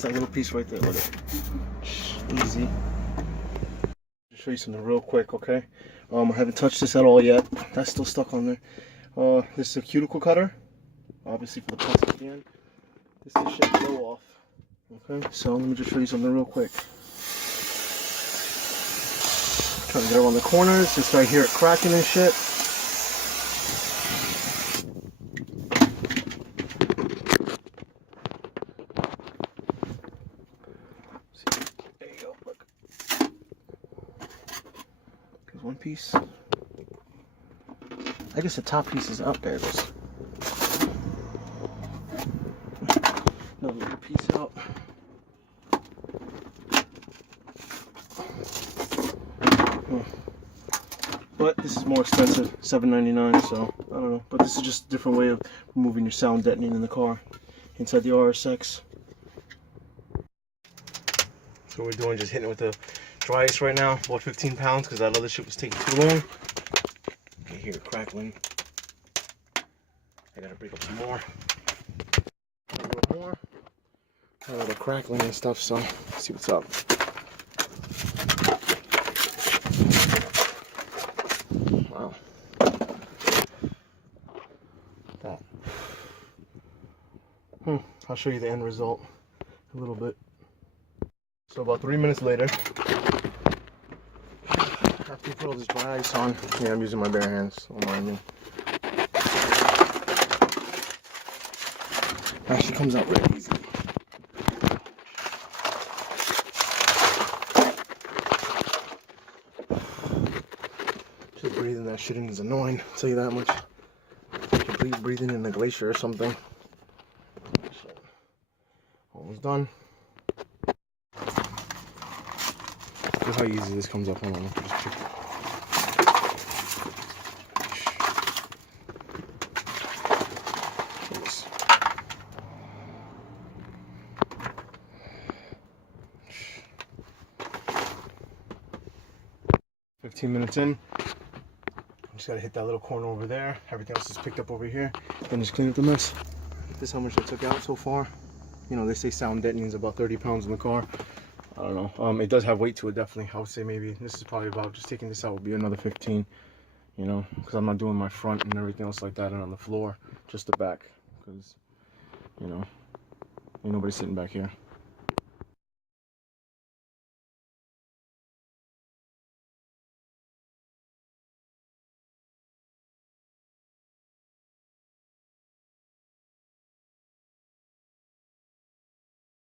Just that little piece right there. Look at it. Easy. Just show you something real quick, okay? I haven't touched this at all yet. That's still stuck on there. This is a cuticle cutter. Obviously for the plastic at the end. This should blow off. Okay, so let me just show you something real quick. Trying to get around the corners, just right here cracking and shit. There you go, look. There's one piece. I guess the top piece is up there. It goes. Another little piece out. But this is more expensive, $7.99, so I don't know. But this is just a different way of removing your sound deadening in the car inside the RSX. So what we're doing, just hitting it with the dry ice right now. About 15 pounds because that other shit was taking too long. You can hear it crackling. I gotta break up some more. A little more. A little crackling and stuff, so let's see what's up. Wow. That. I'll show you the end result a little bit. So about 3 minutes later, after you put all this dry ice on, yeah, I'm using my bare hands, don't mind me. Actually comes out really easy. Just breathing that shit in is annoying, I'll tell you that much. Like breathing in a glacier or something. Almost done. Look how easy this comes up. Hold on, just check. 15 minutes in. I just gotta hit that little corner over there. Everything else is picked up over here. Then just clean up the mess. This is how much I took out so far. You know, they say sound deadening is about 30 pounds in the car. I don't know. It does have weight to it, definitely. I would say maybe this is probably about, just taking this out would be another 15. You know, because I'm not doing my front and everything else like that and on the floor, just the back. Because, you know, ain't nobody sitting back here.